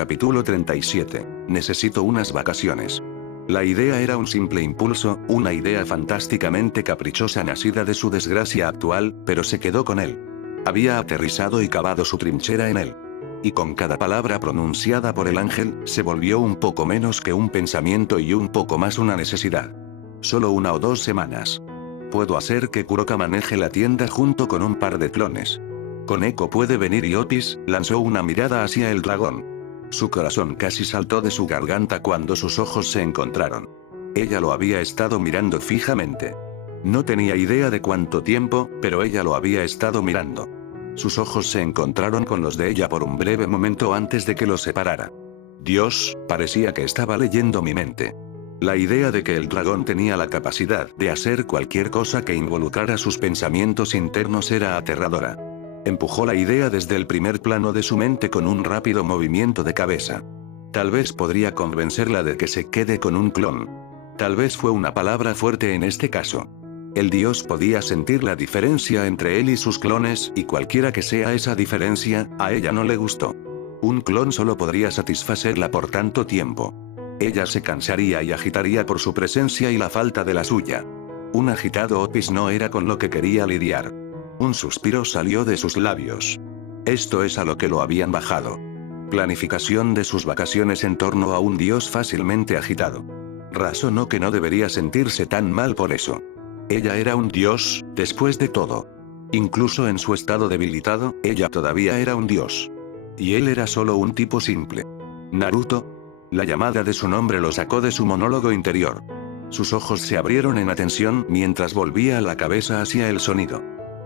Capítulo 37. Necesito unas vacaciones. La idea era un simple impulso, una idea fantásticamente caprichosa nacida de su desgracia actual, pero se quedó con él. Había aterrizado y cavado su trinchera en él. Y con cada palabra pronunciada por el ángel, se volvió un poco menos que un pensamiento y un poco más una necesidad. Solo 1 o 2 semanas. Puedo hacer que Kuroka maneje la tienda junto con un par de clones. Koneko puede venir y Otis lanzó una mirada hacia el dragón. Su corazón casi saltó de su garganta cuando sus ojos se encontraron. Ella lo había estado mirando fijamente. No tenía idea de cuánto tiempo, pero ella lo había estado mirando. Sus ojos se encontraron con los de ella por un breve momento antes de que los separara. Dios, parecía que estaba leyendo mi mente. La idea de que el dragón tenía la capacidad de hacer cualquier cosa que involucrara sus pensamientos internos era aterradora. Empujó la idea desde el primer plano de su mente con un rápido movimiento de cabeza. Tal vez podría convencerla de que se quede con un clon. Tal vez fue una palabra fuerte en este caso. El dios podía sentir la diferencia entre él y sus clones, y cualquiera que sea esa diferencia, a ella no le gustó. Un clon solo podría satisfacerla por tanto tiempo. Ella se cansaría y agitaría por su presencia y la falta de la suya. Un agitado Otis no era con lo que quería lidiar. Un suspiro salió de sus labios. Esto es a lo que lo habían bajado. Planificación de sus vacaciones en torno a un dios fácilmente agitado. Razonó que no debería sentirse tan mal por eso. Ella era un dios, después de todo. Incluso en su estado debilitado, ella todavía era un dios. Y él era solo un tipo simple. Naruto. La llamada de su nombre lo sacó de su monólogo interior. Sus ojos se abrieron en atención mientras volvía la cabeza hacia el sonido.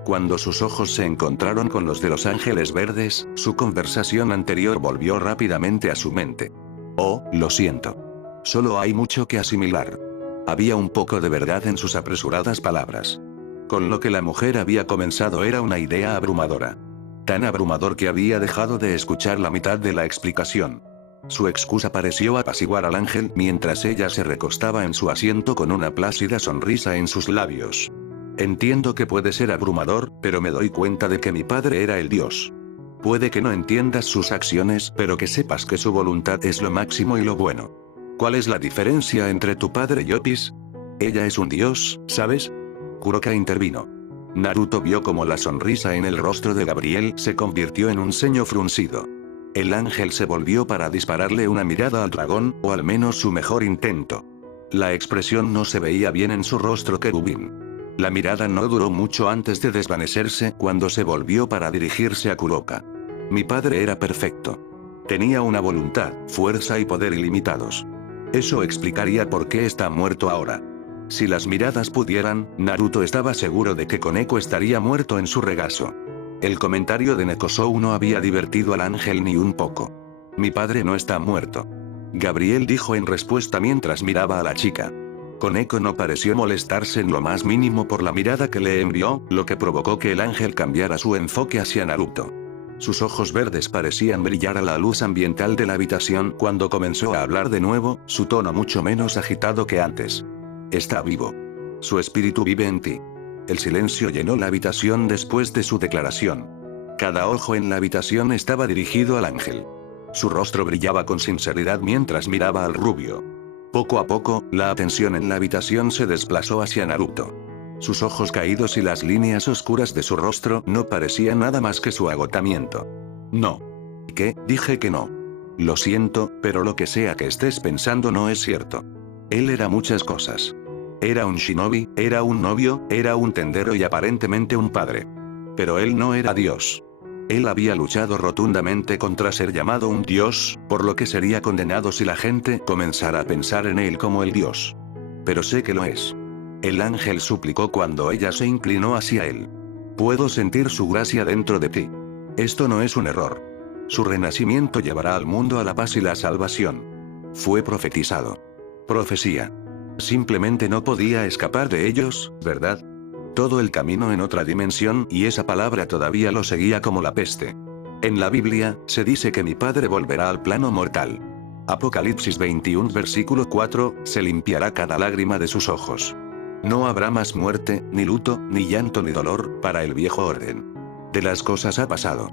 Cuando sus ojos se encontraron con los de los ángeles verdes, su conversación anterior volvió rápidamente a su mente. Oh, lo siento. Solo hay mucho que asimilar. Había un poco de verdad en sus apresuradas palabras. Con lo que la mujer había comenzado era una idea abrumadora. Tan abrumador que había dejado de escuchar la mitad de la explicación. Su excusa pareció apaciguar al ángel mientras ella se recostaba en su asiento con una plácida sonrisa en sus labios. Entiendo que puede ser abrumador, pero me doy cuenta de que mi padre era el dios. Puede que no entiendas sus acciones, pero que sepas que su voluntad es lo máximo y lo bueno. ¿Cuál es la diferencia entre tu padre y Otis? Ella es un dios, ¿sabes? Kuroka intervino. Naruto vio como la sonrisa en el rostro de Gabriel se convirtió en un ceño fruncido. El ángel se volvió para dispararle una mirada al dragón, o al menos su mejor intento. La expresión no se veía bien en su rostro querubín. La mirada no duró mucho antes de desvanecerse cuando se volvió para dirigirse a Kuroka. Mi padre era perfecto. Tenía una voluntad, fuerza y poder ilimitados. Eso explicaría por qué está muerto ahora. Si las miradas pudieran, Naruto estaba seguro de que Koneko estaría muerto en su regazo. El comentario de Nekozou no había divertido al ángel ni un poco. Mi padre no está muerto. Gabriel dijo en respuesta mientras miraba a la chica. Koneko no pareció molestarse en lo más mínimo por la mirada que le envió, lo que provocó que el ángel cambiara su enfoque hacia Naruto. Sus ojos verdes parecían brillar a la luz ambiental de la habitación cuando comenzó a hablar de nuevo, su tono mucho menos agitado que antes. Está vivo. Su espíritu vive en ti. El silencio llenó la habitación después de su declaración. Cada ojo en la habitación estaba dirigido al ángel. Su rostro brillaba con sinceridad mientras miraba al rubio. Poco a poco, la atención en la habitación se desplazó hacia Naruto. Sus ojos caídos y las líneas oscuras de su rostro no parecían nada más que su agotamiento. No. ¿Qué? Dije que no. Lo siento, pero lo que sea que estés pensando no es cierto. Él era muchas cosas. Era un shinobi, era un novio, era un tendero y aparentemente un padre. Pero él no era Dios. Él había luchado rotundamente contra ser llamado un dios, por lo que sería condenado si la gente comenzara a pensar en él como el dios. Pero sé que lo es. El ángel suplicó cuando ella se inclinó hacia él. Puedo sentir su gracia dentro de ti. Esto no es un error. Su renacimiento llevará al mundo a la paz y la salvación. Fue profetizado. Profecía. Simplemente no podía escapar de ellos, ¿verdad? Todo el camino en otra dimensión y esa palabra todavía lo seguía como la peste. En la Biblia, se dice que mi padre volverá al plano mortal. Apocalipsis 21 versículo 4, se limpiará cada lágrima de sus ojos. No habrá más muerte, ni luto, ni llanto ni dolor, para el viejo orden. De las cosas ha pasado.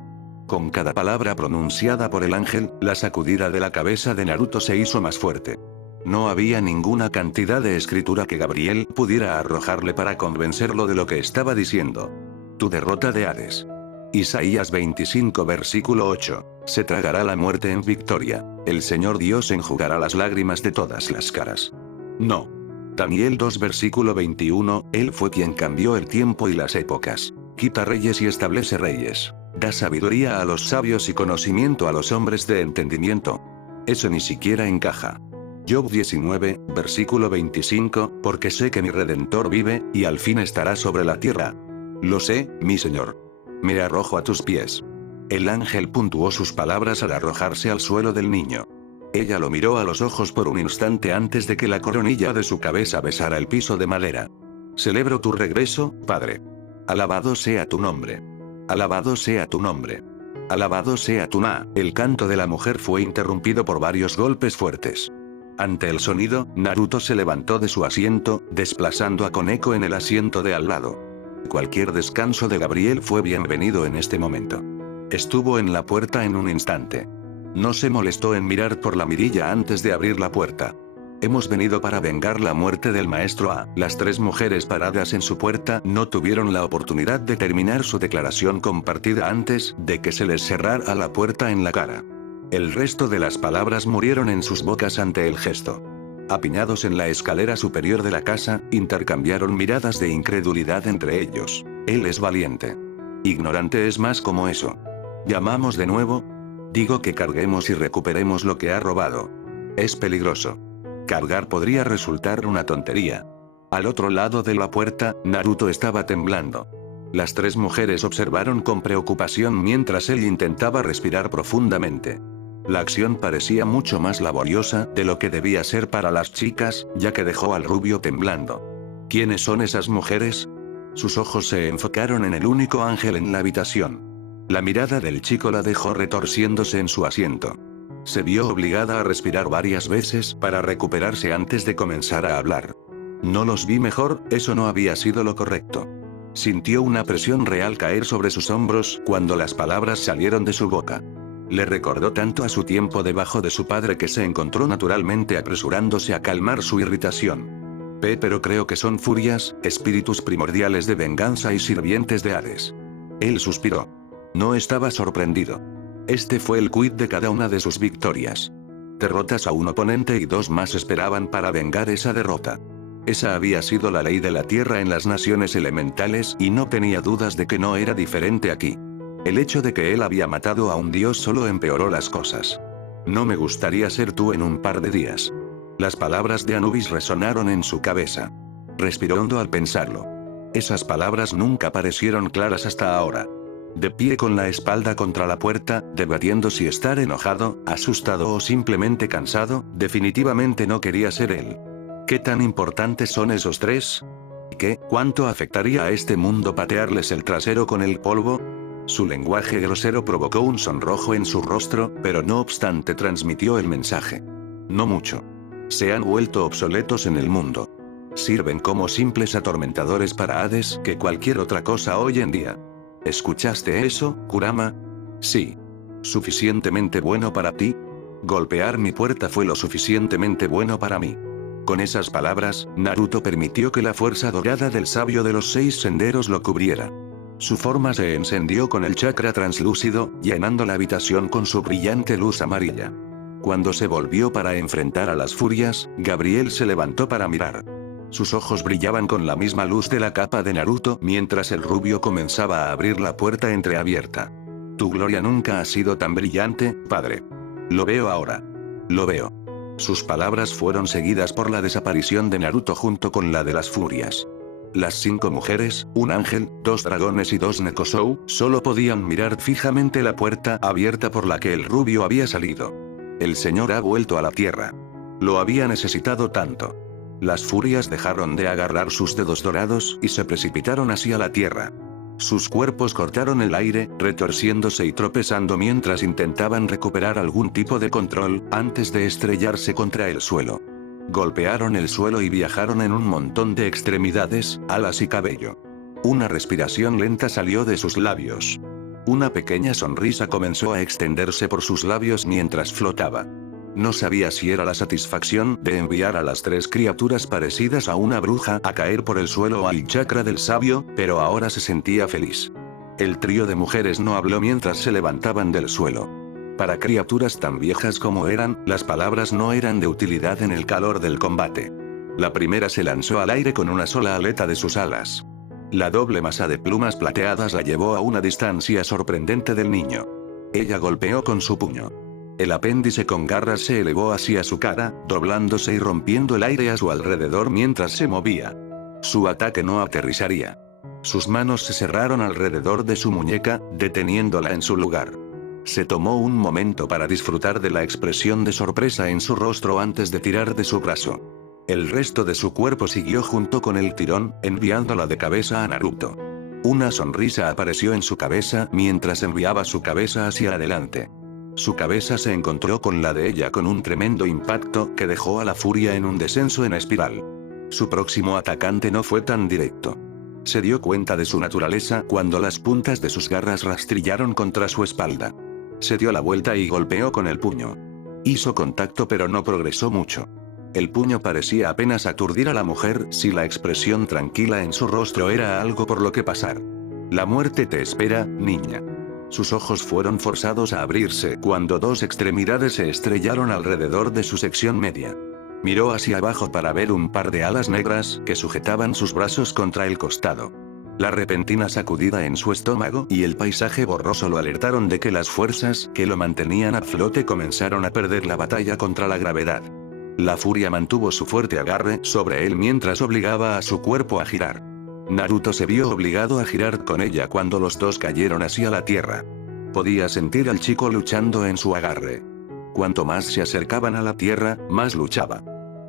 Con cada palabra pronunciada por el ángel, la sacudida de la cabeza de Naruto se hizo más fuerte. No había ninguna cantidad de escritura que Gabriel pudiera arrojarle para convencerlo de lo que estaba diciendo. Tu derrota de Hades. Isaías 25 versículo 8. Se tragará la muerte en victoria. El Señor Dios enjugará las lágrimas de todas las caras. No. Daniel 2 versículo 21. Él fue quien cambió el tiempo y las épocas. Quita reyes y establece reyes. Da sabiduría a los sabios y conocimiento a los hombres de entendimiento. Eso ni siquiera encaja. Job 19, versículo 25, porque sé que mi Redentor vive, y al fin estará sobre la tierra. Lo sé, mi Señor. Me arrojo a tus pies. El ángel puntuó sus palabras al arrojarse al suelo del niño. Ella lo miró a los ojos por un instante antes de que la coronilla de su cabeza besara el piso de madera. Celebro tu regreso, Padre. Alabado sea tu nombre. Alabado sea tu nombre. Alabado sea tu nombre. El canto de la mujer fue interrumpido por varios golpes fuertes. Ante el sonido, Naruto se levantó de su asiento, desplazando a Koneko en el asiento de al lado. Cualquier descanso de Gabriel fue bienvenido en este momento. Estuvo en la puerta en un instante. No se molestó en mirar por la mirilla antes de abrir la puerta. Hemos venido para vengar la muerte del maestro A. Las tres mujeres paradas en su puerta no tuvieron la oportunidad de terminar su declaración compartida antes de que se les cerrara la puerta en la cara. El resto de las palabras murieron en sus bocas ante el gesto. Apiñados en la escalera superior de la casa, intercambiaron miradas de incredulidad entre ellos. Él es valiente. Ignorante es más como eso. ¿Llamamos de nuevo? Digo que carguemos y recuperemos lo que ha robado. Es peligroso. Cargar podría resultar una tontería. Al otro lado de la puerta, Naruto estaba temblando. Las tres mujeres observaron con preocupación mientras él intentaba respirar profundamente. La acción parecía mucho más laboriosa de lo que debía ser para las chicas, ya que dejó al rubio temblando. ¿Quiénes son esas mujeres? Sus ojos se enfocaron en el único ángel en la habitación. La mirada del chico la dejó retorciéndose en su asiento. Se vio obligada a respirar varias veces para recuperarse antes de comenzar a hablar. No los vi mejor, eso no había sido lo correcto. Sintió una presión real caer sobre sus hombros cuando las palabras salieron de su boca. Le recordó tanto a su tiempo debajo de su padre que se encontró naturalmente apresurándose a calmar su irritación. Pero creo que son furias, espíritus primordiales de venganza y sirvientes de Hades. Él suspiró. No estaba sorprendido. Este fue el quid de cada una de sus victorias. Derrotas a un oponente y dos más esperaban para vengar esa derrota. Esa había sido la ley de la tierra en las naciones elementales y no tenía dudas de que no era diferente aquí. El hecho de que él había matado a un dios solo empeoró las cosas. No me gustaría ser tú en un par de días. Las palabras de Anubis resonaron en su cabeza. Respiró hondo al pensarlo. Esas palabras nunca parecieron claras hasta ahora. De pie con la espalda contra la puerta, debatiendo si estar enojado, asustado o simplemente cansado, definitivamente no quería ser él. ¿Qué tan importantes son esos tres? ¿Cuánto afectaría a este mundo patearles el trasero con el polvo? Su lenguaje grosero provocó un sonrojo en su rostro, pero no obstante transmitió el mensaje. No mucho. Se han vuelto obsoletos en el mundo. Sirven como simples atormentadores para Hades que cualquier otra cosa hoy en día. ¿Escuchaste eso, Kurama? Sí. ¿Suficientemente bueno para ti? Golpear mi puerta fue lo suficientemente bueno para mí. Con esas palabras, Naruto permitió que la fuerza dorada del sabio de los 6 senderos lo cubriera. Su forma se encendió con el chakra translúcido, llenando la habitación con su brillante luz amarilla. Cuando se volvió para enfrentar a las furias, Gabriel se levantó para mirar. Sus ojos brillaban con la misma luz de la capa de Naruto mientras el rubio comenzaba a abrir la puerta entreabierta. Tu gloria nunca ha sido tan brillante, padre. Lo veo ahora. Lo veo. Sus palabras fueron seguidas por la desaparición de Naruto junto con la de las furias. Las 5 mujeres, un ángel, 2 dragones y 2 Nekosou, solo podían mirar fijamente la puerta abierta por la que el rubio había salido. El señor ha vuelto a la tierra. Lo había necesitado tanto. Las furias dejaron de agarrar sus dedos dorados y se precipitaron hacia la tierra. Sus cuerpos cortaron el aire, retorciéndose y tropezando mientras intentaban recuperar algún tipo de control, antes de estrellarse contra el suelo. Golpearon el suelo y viajaron en un montón de extremidades, alas y cabello. Una respiración lenta salió de sus labios. Una pequeña sonrisa comenzó a extenderse por sus labios mientras flotaba. No sabía si era la satisfacción de enviar a las 3 criaturas parecidas a una bruja a caer por el suelo o al chakra del sabio, pero ahora se sentía feliz. El trío de mujeres no habló mientras se levantaban del suelo. Para criaturas tan viejas como eran, las palabras no eran de utilidad en el calor del combate. La primera se lanzó al aire con una sola aleta de sus alas. La doble masa de plumas plateadas la llevó a una distancia sorprendente del niño. Ella golpeó con su puño. El apéndice con garras se elevó hacia su cara, doblándose y rompiendo el aire a su alrededor mientras se movía. Su ataque no aterrizaría. Sus manos se cerraron alrededor de su muñeca, deteniéndola en su lugar. Se tomó un momento para disfrutar de la expresión de sorpresa en su rostro antes de tirar de su brazo. El resto de su cuerpo siguió junto con el tirón, enviándola de cabeza a Naruto. Una sonrisa apareció en su cabeza mientras enviaba su cabeza hacia adelante. Su cabeza se encontró con la de ella con un tremendo impacto que dejó a la furia en un descenso en espiral. Su próximo atacante no fue tan directo. Se dio cuenta de su naturaleza cuando las puntas de sus garras rastrillaron contra su espalda. Se dio la vuelta y golpeó con el puño. Hizo contacto pero no progresó mucho. El puño parecía apenas aturdir a la mujer si la expresión tranquila en su rostro era algo por lo que pasar. La muerte te espera, niña. Sus ojos fueron forzados a abrirse cuando 2 extremidades se estrellaron alrededor de su sección media. Miró hacia abajo para ver un par de alas negras que sujetaban sus brazos contra el costado. La repentina sacudida en su estómago y el paisaje borroso lo alertaron de que las fuerzas que lo mantenían a flote comenzaron a perder la batalla contra la gravedad. La furia mantuvo su fuerte agarre sobre él mientras obligaba a su cuerpo a girar. Naruto se vio obligado a girar con ella cuando los dos cayeron hacia la tierra. Podía sentir al chico luchando en su agarre. Cuanto más se acercaban a la tierra, más luchaba.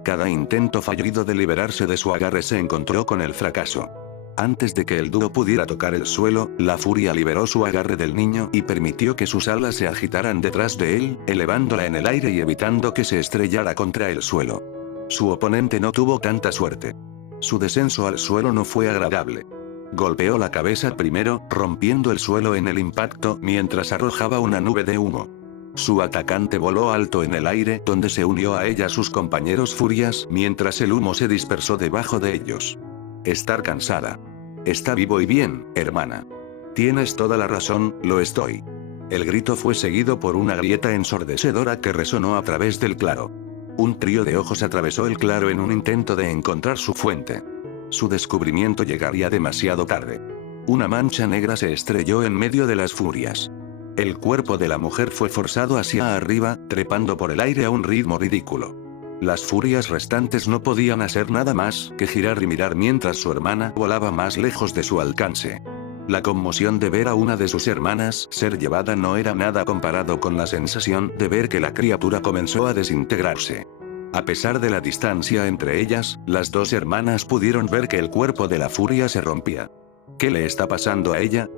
Cada intento fallido de liberarse de su agarre se encontró con el fracaso. Antes de que el dúo pudiera tocar el suelo, la furia liberó su agarre del niño y permitió que sus alas se agitaran detrás de él, elevándola en el aire y evitando que se estrellara contra el suelo. Su oponente no tuvo tanta suerte. Su descenso al suelo no fue agradable. Golpeó la cabeza primero, rompiendo el suelo en el impacto mientras arrojaba una nube de humo. Su atacante voló alto en el aire donde se unió a ella sus compañeros furias mientras el humo se dispersó debajo de ellos. Estar cansada. Está vivo y bien, hermana. Tienes toda la razón, lo estoy. El grito fue seguido por una grieta ensordecedora que resonó a través del claro. Un trío de ojos atravesó el claro en un intento de encontrar su fuente. Su descubrimiento llegaría demasiado tarde. Una mancha negra se estrelló en medio de las furias. El cuerpo de la mujer fue forzado hacia arriba, trepando por el aire a un ritmo ridículo. Las furias restantes no podían hacer nada más que girar y mirar mientras su hermana volaba más lejos de su alcance. La conmoción de ver a una de sus hermanas ser llevada no era nada comparado con la sensación de ver que la criatura comenzó a desintegrarse. A pesar de la distancia entre ellas, las 2 hermanas pudieron ver que el cuerpo de la furia se rompía. ¿Qué le está pasando a ella?,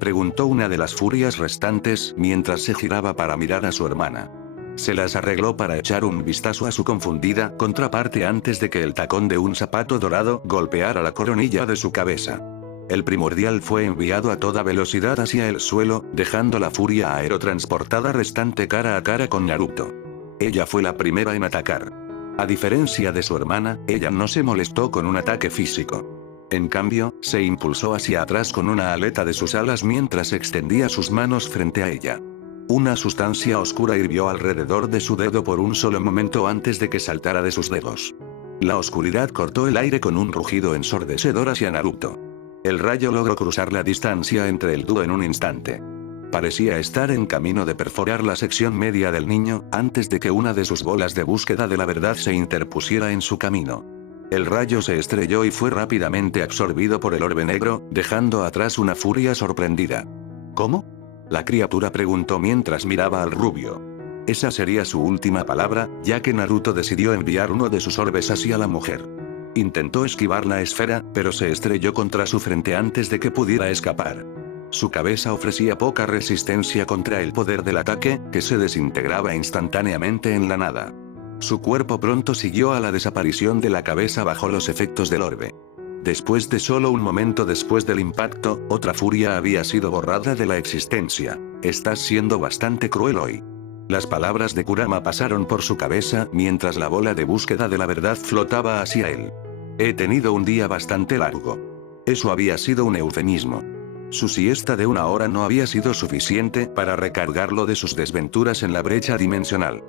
preguntó una de las furias restantes mientras se giraba para mirar a su hermana. Se las arregló para echar un vistazo a su confundida contraparte antes de que el tacón de un zapato dorado golpeara la coronilla de su cabeza. El primordial fue enviado a toda velocidad hacia el suelo, dejando la furia aerotransportada restante cara a cara con Naruto. Ella fue la primera en atacar. A diferencia de su hermana, ella no se molestó con un ataque físico. En cambio, se impulsó hacia atrás con una aleta de sus alas mientras extendía sus manos frente a ella. Una sustancia oscura hirvió alrededor de su dedo por un solo momento antes de que saltara de sus dedos. La oscuridad cortó el aire con un rugido ensordecedor hacia Naruto. El rayo logró cruzar la distancia entre el dúo en un instante. Parecía estar en camino de perforar la sección media del niño, antes de que una de sus bolas de búsqueda de la verdad se interpusiera en su camino. El rayo se estrelló y fue rápidamente absorbido por el orbe negro, dejando atrás una furia sorprendida. ¿Cómo?, la criatura preguntó mientras miraba al rubio. Esa sería su última palabra, ya que Naruto decidió enviar uno de sus orbes hacia la mujer. Intentó esquivar la esfera, pero se estrelló contra su frente antes de que pudiera escapar. Su cabeza ofrecía poca resistencia contra el poder del ataque, que se desintegraba instantáneamente en la nada. Su cuerpo pronto siguió a la desaparición de la cabeza bajo los efectos del orbe. Después de solo un momento después del impacto, otra furia había sido borrada de la existencia. Estás siendo bastante cruel hoy. Las palabras de Kurama pasaron por su cabeza mientras la bola de búsqueda de la verdad flotaba hacia él. He tenido un día bastante largo. Eso había sido un eufemismo. Su siesta de 1 hora no había sido suficiente para recargarlo de sus desventuras en la brecha dimensional.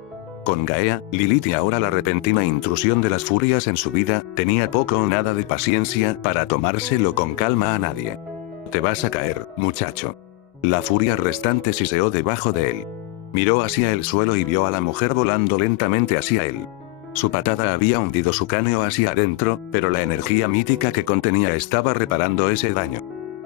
Con Gaea, Lilith y ahora la repentina intrusión de las furias en su vida, tenía poco o nada de paciencia para tomárselo con calma a nadie. Te vas a caer, muchacho. La furia restante siseó debajo de él. Miró hacia el suelo y vio a la mujer volando lentamente hacia él. Su patada había hundido su cráneo hacia adentro, pero la energía mítica que contenía estaba reparando ese daño.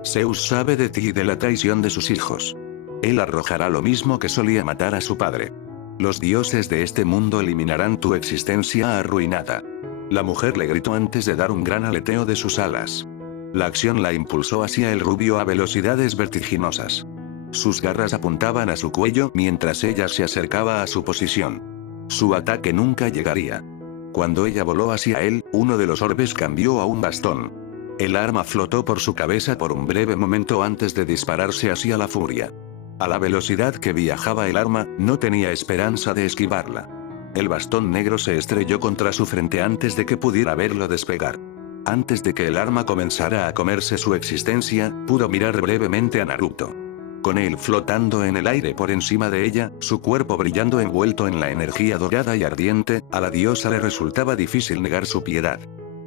Zeus sabe de ti y de la traición de sus hijos. Él arrojará lo mismo que solía matar a su padre. Los dioses de este mundo eliminarán tu existencia arruinada. La mujer le gritó antes de dar un gran aleteo de sus alas. La acción la impulsó hacia el rubio a velocidades vertiginosas. Sus garras apuntaban a su cuello mientras ella se acercaba a su posición. Su ataque nunca llegaría. Cuando ella voló hacia él, uno de los orbes cambió a un bastón. El arma flotó por su cabeza por un breve momento antes de dispararse hacia la furia. A la velocidad que viajaba el arma, no tenía esperanza de esquivarla. El bastón negro se estrelló contra su frente antes de que pudiera verlo despegar. Antes de que el arma comenzara a comerse su existencia, pudo mirar brevemente a Naruto. Con él flotando en el aire por encima de ella, su cuerpo brillando envuelto en la energía dorada y ardiente, a la diosa le resultaba difícil negar su piedad.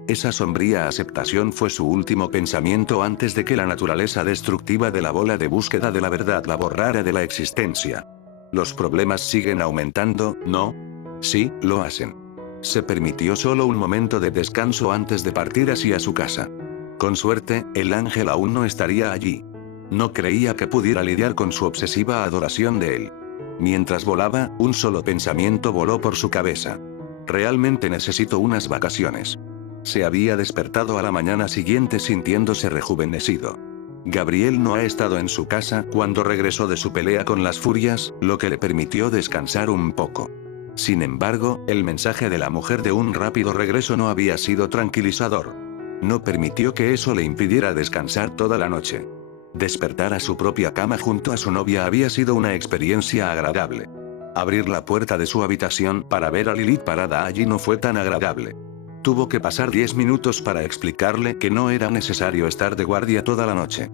Esa sombría aceptación fue su último pensamiento antes de que la naturaleza destructiva de la bola de búsqueda de la verdad la borrara de la existencia. Los problemas siguen aumentando, ¿no? Sí, lo hacen. Se permitió solo un momento de descanso antes de partir hacia su casa. Con suerte, el ángel aún no estaría allí. No creía que pudiera lidiar con su obsesiva adoración de él. Mientras volaba, un solo pensamiento voló por su cabeza. Realmente necesito unas vacaciones. Se había despertado a la mañana siguiente sintiéndose rejuvenecido. Gabriel no ha estado en su casa cuando regresó de su pelea con las furias, lo que le permitió descansar un poco. Sin embargo, el mensaje de la mujer de un rápido regreso no había sido tranquilizador. No permitió que eso le impidiera descansar toda la noche. Despertar a su propia cama junto a su novia había sido una experiencia agradable. Abrir la puerta de su habitación para ver a Lilith parada allí no fue tan agradable. Tuvo que pasar 10 minutos para explicarle que no era necesario estar de guardia toda la noche.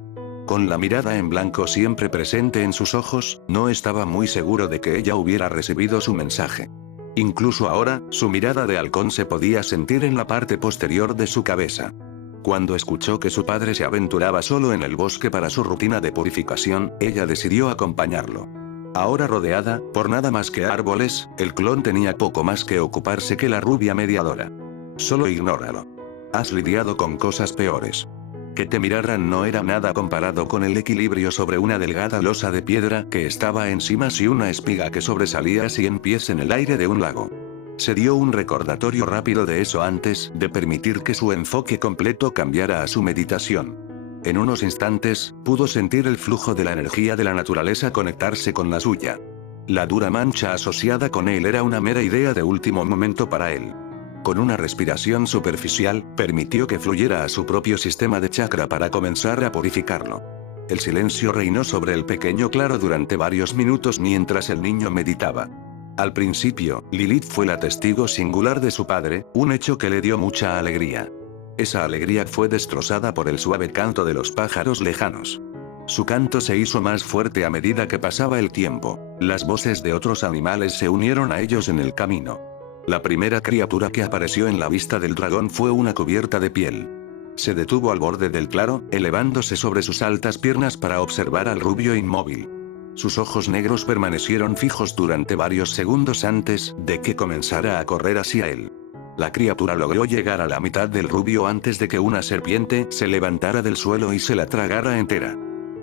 Con la mirada en blanco siempre presente en sus ojos, no estaba muy seguro de que ella hubiera recibido su mensaje. Incluso ahora, su mirada de halcón se podía sentir en la parte posterior de su cabeza. Cuando escuchó que su padre se aventuraba solo en el bosque para su rutina de purificación, ella decidió acompañarlo. Ahora rodeada, por nada más que árboles, el clon tenía poco más que ocuparse que la rubia mediadora. Solo ignóralo. Has lidiado con cosas peores. Que te miraran no era nada comparado con el equilibrio sobre una delgada losa de piedra que estaba encima y una espiga que sobresalía a 100 pies en el aire de un lago. Se dio un recordatorio rápido de eso antes de permitir que su enfoque completo cambiara a su meditación. En unos instantes, pudo sentir el flujo de la energía de la naturaleza conectarse con la suya. La dura mancha asociada con él era una mera idea de último momento para él. Con una respiración superficial, permitió que fluyera a su propio sistema de chakra para comenzar a purificarlo. El silencio reinó sobre el pequeño claro durante varios minutos mientras el niño meditaba. Al principio, Lilith fue la testigo singular de su padre, un hecho que le dio mucha alegría. Esa alegría fue destrozada por el suave canto de los pájaros lejanos. Su canto se hizo más fuerte a medida que pasaba el tiempo. Las voces de otros animales se unieron a ellos en el camino. La primera criatura que apareció en la vista del dragón fue una cubierta de piel. Se detuvo al borde del claro, elevándose sobre sus altas piernas para observar al rubio inmóvil. Sus ojos negros permanecieron fijos durante varios segundos antes de que comenzara a correr hacia él. La criatura logró llegar a la mitad del rubio antes de que una serpiente se levantara del suelo y se la tragara entera.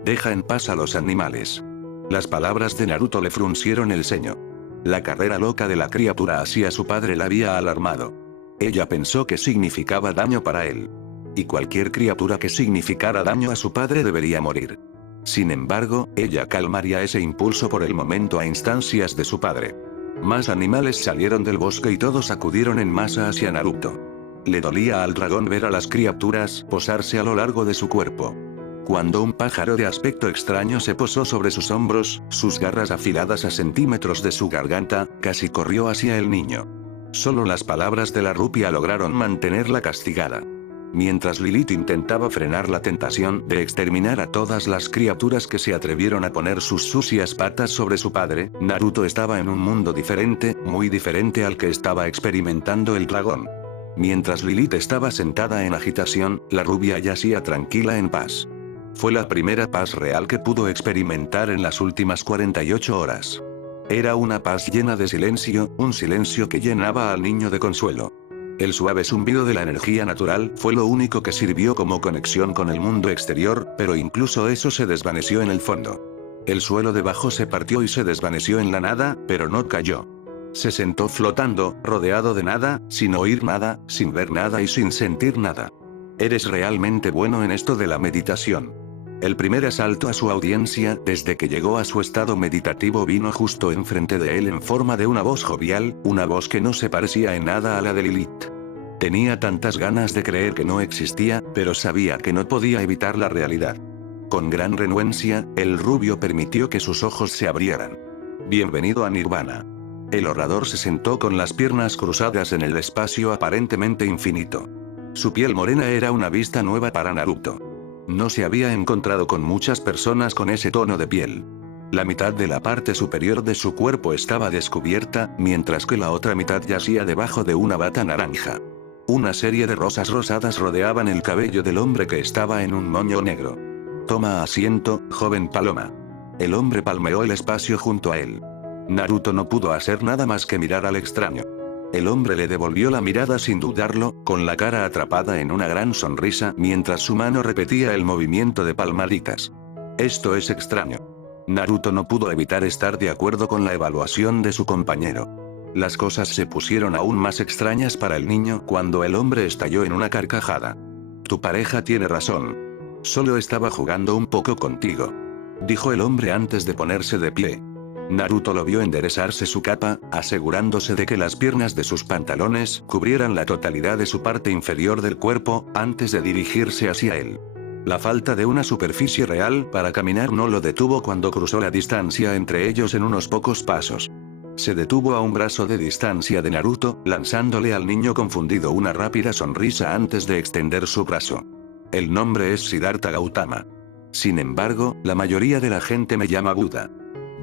Deja en paz a los animales. Las palabras de Naruto le fruncieron el ceño. La carrera loca de la criatura hacia su padre la había alarmado. Ella pensó que significaba daño para él. Y cualquier criatura que significara daño a su padre debería morir. Sin embargo, ella calmaría ese impulso por el momento a instancias de su padre. Más animales salieron del bosque y todos acudieron en masa hacia Naruto. Le dolía al dragón ver a las criaturas posarse a lo largo de su cuerpo. Cuando un pájaro de aspecto extraño se posó sobre sus hombros, sus garras afiladas a centímetros de su garganta, casi corrió hacia el niño. Solo las palabras de la rupia lograron mantenerla castigada. Mientras Lilith intentaba frenar la tentación de exterminar a todas las criaturas que se atrevieron a poner sus sucias patas sobre su padre, Naruto estaba en un mundo diferente, muy diferente al que estaba experimentando el dragón. Mientras Lilith estaba sentada en agitación, la rubia yacía tranquila en paz. Fue la primera paz real que pudo experimentar en las últimas 48 horas. Era una paz llena de silencio, un silencio que llenaba al niño de consuelo. El suave zumbido de la energía natural fue lo único que sirvió como conexión con el mundo exterior, pero incluso eso se desvaneció en el fondo. El suelo debajo se partió y se desvaneció en la nada, pero no cayó. Se sentó flotando, rodeado de nada, sin oír nada, sin ver nada y sin sentir nada. Eres realmente bueno en esto de la meditación. El primer asalto a su audiencia desde que llegó a su estado meditativo vino justo enfrente de él en forma de una voz jovial, una voz que no se parecía en nada a la de Lilith. Tenía tantas ganas de creer que no existía, pero sabía que no podía evitar la realidad. Con gran renuencia, el rubio permitió que sus ojos se abrieran. Bienvenido a Nirvana. El orador se sentó con las piernas cruzadas en el espacio aparentemente infinito. Su piel morena era una vista nueva para Naruto. No se había encontrado con muchas personas con ese tono de piel. La mitad de la parte superior de su cuerpo estaba descubierta, mientras que la otra mitad yacía debajo de una bata naranja. Una serie de rosas rosadas rodeaban el cabello del hombre que estaba en un moño negro. Toma asiento, joven paloma. El hombre palmeó el espacio junto a él. Naruto no pudo hacer nada más que mirar al extraño. El hombre le devolvió la mirada sin dudarlo, con la cara atrapada en una gran sonrisa mientras su mano repetía el movimiento de palmaditas. Esto es extraño. Naruto no pudo evitar estar de acuerdo con la evaluación de su compañero. Las cosas se pusieron aún más extrañas para el niño cuando el hombre estalló en una carcajada. Tu pareja tiene razón. Solo estaba jugando un poco contigo, dijo el hombre antes de ponerse de pie. Naruto lo vio enderezarse su capa, asegurándose de que las piernas de sus pantalones cubrieran la totalidad de su parte inferior del cuerpo, antes de dirigirse hacia él. La falta de una superficie real para caminar no lo detuvo cuando cruzó la distancia entre ellos en unos pocos pasos. Se detuvo a un brazo de distancia de Naruto, lanzándole al niño confundido una rápida sonrisa antes de extender su brazo. El nombre es Siddhartha Gautama. Sin embargo, la mayoría de la gente me llama Buda.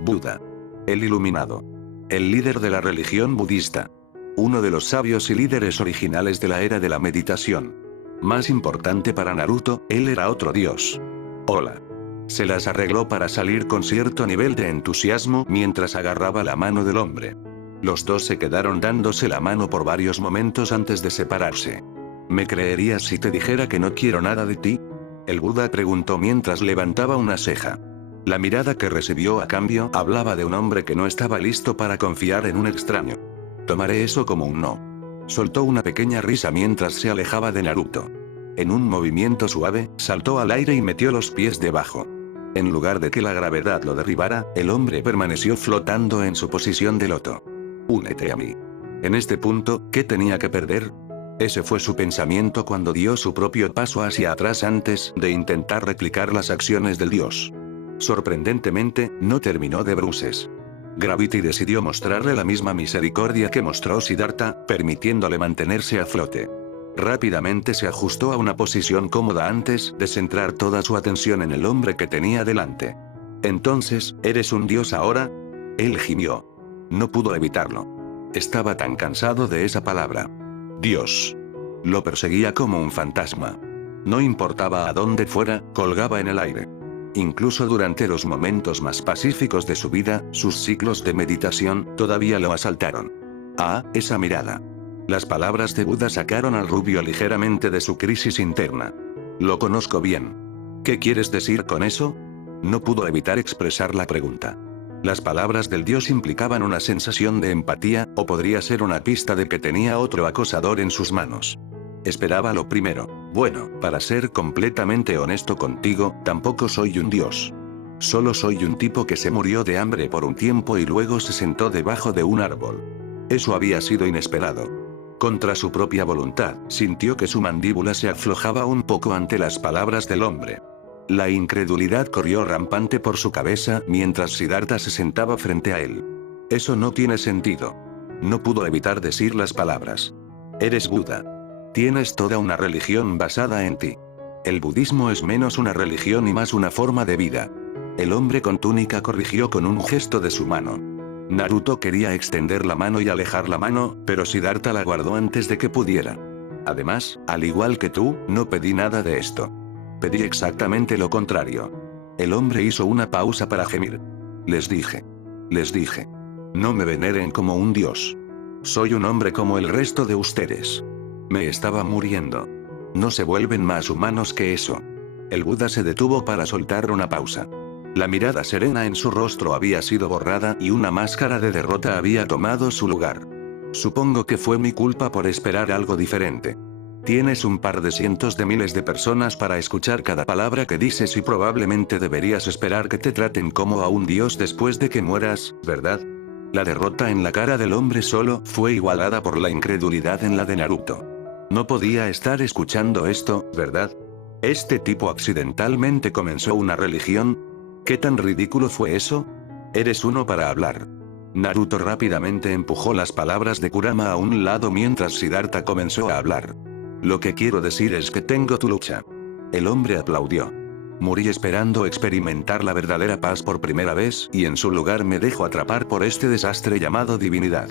Buda. El iluminado. El líder de la religión budista. Uno de los sabios y líderes originales de la era de la meditación. Más importante para Naruto, él era otro dios. Hola. Se las arregló para salir con cierto nivel de entusiasmo mientras agarraba la mano del hombre. Los dos se quedaron dándose la mano por varios momentos antes de separarse. ¿Me creerías si te dijera que no quiero nada de ti? El Buda preguntó mientras levantaba una ceja. La mirada que recibió a cambio hablaba de un hombre que no estaba listo para confiar en un extraño. Tomaré eso como un no. Soltó una pequeña risa mientras se alejaba de Naruto. En un movimiento suave, saltó al aire y metió los pies debajo. En lugar de que la gravedad lo derribara, el hombre permaneció flotando en su posición de loto. Únete a mí. En este punto, ¿qué tenía que perder? Ese fue su pensamiento cuando dio su propio paso hacia atrás antes de intentar replicar las acciones del dios. Sorprendentemente, no terminó de bruces. Gravity decidió mostrarle la misma misericordia que mostró Siddhartha, permitiéndole mantenerse a flote. Rápidamente se ajustó a una posición cómoda antes de centrar toda su atención en el hombre que tenía delante. Entonces, ¿eres un dios ahora? Él gimió. No pudo evitarlo. Estaba tan cansado de esa palabra. Dios. Lo perseguía como un fantasma. No importaba a dónde fuera, colgaba en el aire. Incluso durante los momentos más pacíficos de su vida, sus ciclos de meditación todavía lo asaltaron. Ah, esa mirada. Las palabras de Buda sacaron al rubio ligeramente de su crisis interna. Lo conozco bien. ¿Qué quieres decir con eso? No pudo evitar expresar la pregunta. Las palabras del dios implicaban una sensación de empatía, o podría ser una pista de que tenía otro acosador en sus manos. Esperaba lo primero. Bueno, para ser completamente honesto contigo, tampoco soy un dios. Solo soy un tipo que se murió de hambre por un tiempo y luego se sentó debajo de un árbol. Eso había sido inesperado. Contra su propia voluntad, sintió que su mandíbula se aflojaba un poco ante las palabras del hombre. La incredulidad corrió rampante por su cabeza mientras Siddhartha se sentaba frente a él. Eso no tiene sentido. No pudo evitar decir las palabras. Eres Buda. Tienes toda una religión basada en ti. El budismo es menos una religión y más una forma de vida. El hombre con túnica corrigió con un gesto de su mano. Naruto quería extender la mano y alejar la mano, pero Siddhartha la guardó antes de que pudiera. Además, al igual que tú, no pedí nada de esto. Pedí exactamente lo contrario. El hombre hizo una pausa para gemir. Les dije. No me veneren como un dios. Soy un hombre como el resto de ustedes. Me estaba muriendo. No se vuelven más humanos que eso. El Buda se detuvo para soltar una pausa. La mirada serena en su rostro había sido borrada y una máscara de derrota había tomado su lugar. Supongo que fue mi culpa por esperar algo diferente. Tienes un par de cientos de miles de personas para escuchar cada palabra que dices y probablemente deberías esperar que te traten como a un dios después de que mueras, ¿verdad? La derrota en la cara del hombre solo fue igualada por la incredulidad en la de Naruto. No podía estar escuchando esto, ¿verdad? ¿Este tipo accidentalmente comenzó una religión? ¿Qué tan ridículo fue eso? Eres uno para hablar. Naruto rápidamente empujó las palabras de Kurama a un lado mientras Siddhartha comenzó a hablar. Lo que quiero decir es que tengo tu lucha. El hombre aplaudió. Morí esperando experimentar la verdadera paz por primera vez y en su lugar me dejo atrapar por este desastre llamado divinidad.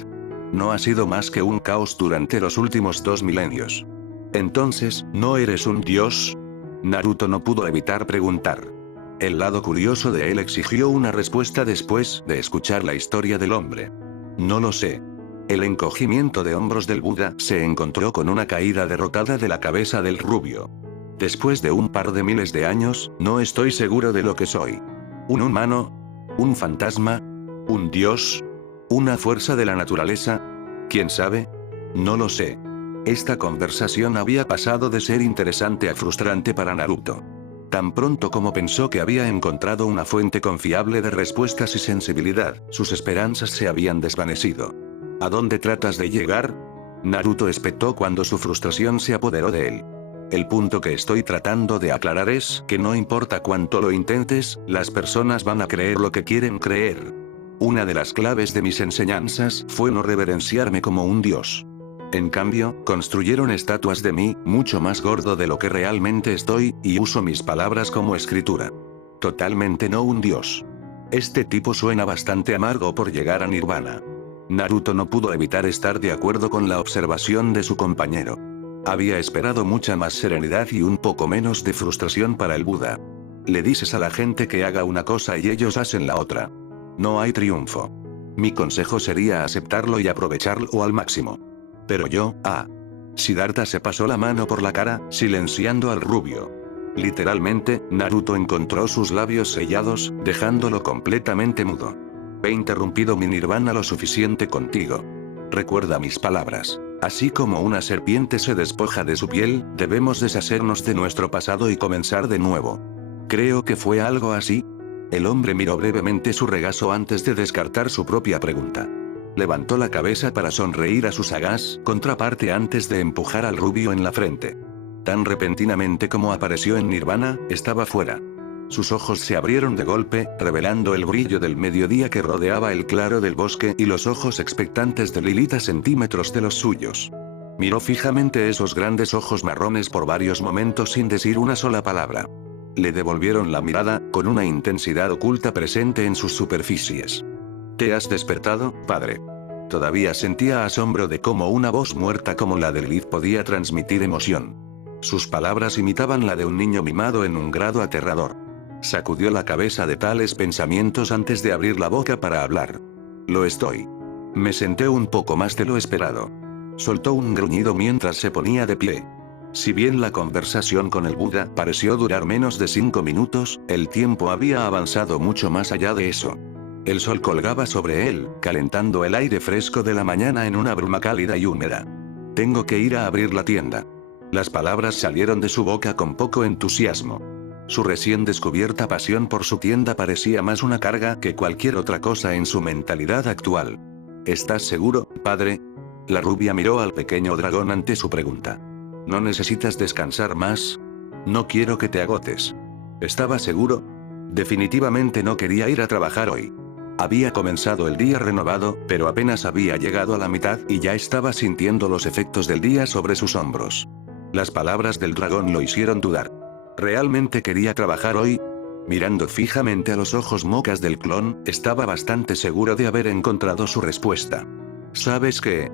No ha sido más que un caos durante los últimos 2 milenios. Entonces, ¿no eres un dios? Naruto no pudo evitar preguntar. El lado curioso de él exigió una respuesta después de escuchar la historia del hombre. No lo sé. El encogimiento de hombros del Buda se encontró con una caída derrotada de la cabeza del rubio. Después de un par de miles de años, no estoy seguro de lo que soy. ¿Un humano? ¿Un fantasma? ¿Un dios? ¿Una fuerza de la naturaleza? ¿Quién sabe? No lo sé. Esta conversación había pasado de ser interesante a frustrante para Naruto. Tan pronto como pensó que había encontrado una fuente confiable de respuestas y sensibilidad, sus esperanzas se habían desvanecido. ¿A dónde tratas de llegar? Naruto espetó cuando su frustración se apoderó de él. El punto que estoy tratando de aclarar es que no importa cuánto lo intentes, las personas van a creer lo que quieren creer. Una de las claves de mis enseñanzas fue no reverenciarme como un dios. En cambio, construyeron estatuas de mí, mucho más gordo de lo que realmente estoy, y uso mis palabras como escritura. Totalmente no un dios. Este tipo suena bastante amargo por llegar a Nirvana. Naruto no pudo evitar estar de acuerdo con la observación de su compañero. Había esperado mucha más serenidad y un poco menos de frustración para el Buda. Le dices a la gente que haga una cosa y ellos hacen la otra. No hay triunfo. Mi consejo sería aceptarlo y aprovecharlo al máximo. Pero yo, Siddhartha se pasó la mano por la cara, silenciando al rubio. Literalmente, Naruto encontró sus labios sellados, dejándolo completamente mudo. He interrumpido mi nirvana lo suficiente contigo. Recuerda mis palabras. Así como una serpiente se despoja de su piel, debemos deshacernos de nuestro pasado y comenzar de nuevo. Creo que fue algo así. El hombre miró brevemente su regazo antes de descartar su propia pregunta. Levantó la cabeza para sonreír a su sagaz contraparte antes de empujar al rubio en la frente. Tan repentinamente como apareció en Nirvana, estaba fuera. Sus ojos se abrieron de golpe, revelando el brillo del mediodía que rodeaba el claro del bosque y los ojos expectantes de Lilith a centímetros de los suyos. Miró fijamente esos grandes ojos marrones por varios momentos sin decir una sola palabra. Le devolvieron la mirada, con una intensidad oculta presente en sus superficies. ¿Te has despertado, padre? Todavía sentía asombro de cómo una voz muerta como la de Lilith podía transmitir emoción. Sus palabras imitaban la de un niño mimado en un grado aterrador. Sacudió la cabeza de tales pensamientos antes de abrir la boca para hablar. Lo estoy. Me senté un poco más de lo esperado. Soltó un gruñido mientras se ponía de pie. Si bien la conversación con el Buda pareció durar menos de 5 minutos, el tiempo había avanzado mucho más allá de eso. El sol colgaba sobre él, calentando el aire fresco de la mañana en una bruma cálida y húmeda. Tengo que ir a abrir la tienda. Las palabras salieron de su boca con poco entusiasmo. Su recién descubierta pasión por su tienda parecía más una carga que cualquier otra cosa en su mentalidad actual. ¿Estás seguro, padre? La rubia miró al pequeño dragón ante su pregunta. ¿No necesitas descansar más? No quiero que te agotes. ¿Estaba seguro? Definitivamente no quería ir a trabajar hoy. Había comenzado el día renovado, pero apenas había llegado a la mitad y ya estaba sintiendo los efectos del día sobre sus hombros. Las palabras del dragón lo hicieron dudar. ¿Realmente quería trabajar hoy? Mirando fijamente a los ojos mocas del clon, estaba bastante seguro de haber encontrado su respuesta. ¿Sabes qué?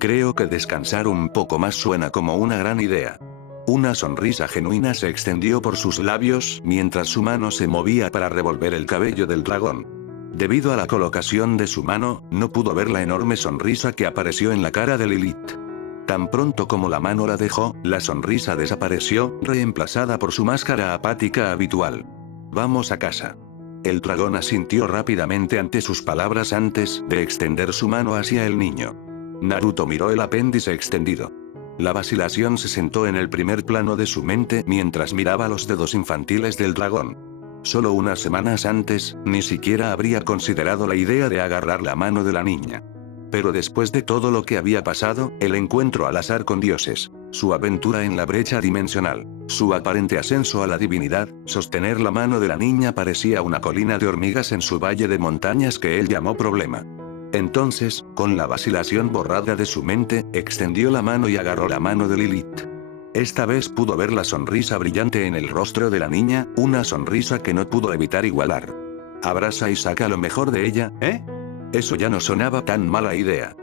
Creo que descansar un poco más suena como una gran idea. Una sonrisa genuina se extendió por sus labios mientras su mano se movía para revolver el cabello del dragón. Debido a la colocación de su mano, no pudo ver la enorme sonrisa que apareció en la cara de Lilith. Tan pronto como la mano la dejó, la sonrisa desapareció, reemplazada por su máscara apática habitual. Vamos a casa. El dragón asintió rápidamente ante sus palabras antes de extender su mano hacia el niño. Naruto miró el apéndice extendido. La vacilación se sentó en el primer plano de su mente mientras miraba los dedos infantiles del dragón. Solo unas semanas antes, ni siquiera habría considerado la idea de agarrar la mano de la niña. Pero después de todo lo que había pasado, el encuentro al azar con dioses, su aventura en la brecha dimensional, su aparente ascenso a la divinidad, sostener la mano de la niña parecía una colina de hormigas en su valle de montañas que él llamó problema. Entonces, con la vacilación borrada de su mente, extendió la mano y agarró la mano de Lilith. Esta vez pudo ver la sonrisa brillante en el rostro de la niña, una sonrisa que no pudo evitar igualar. Abraza y saca lo mejor de ella, ¿eh? Eso ya no sonaba tan mala idea.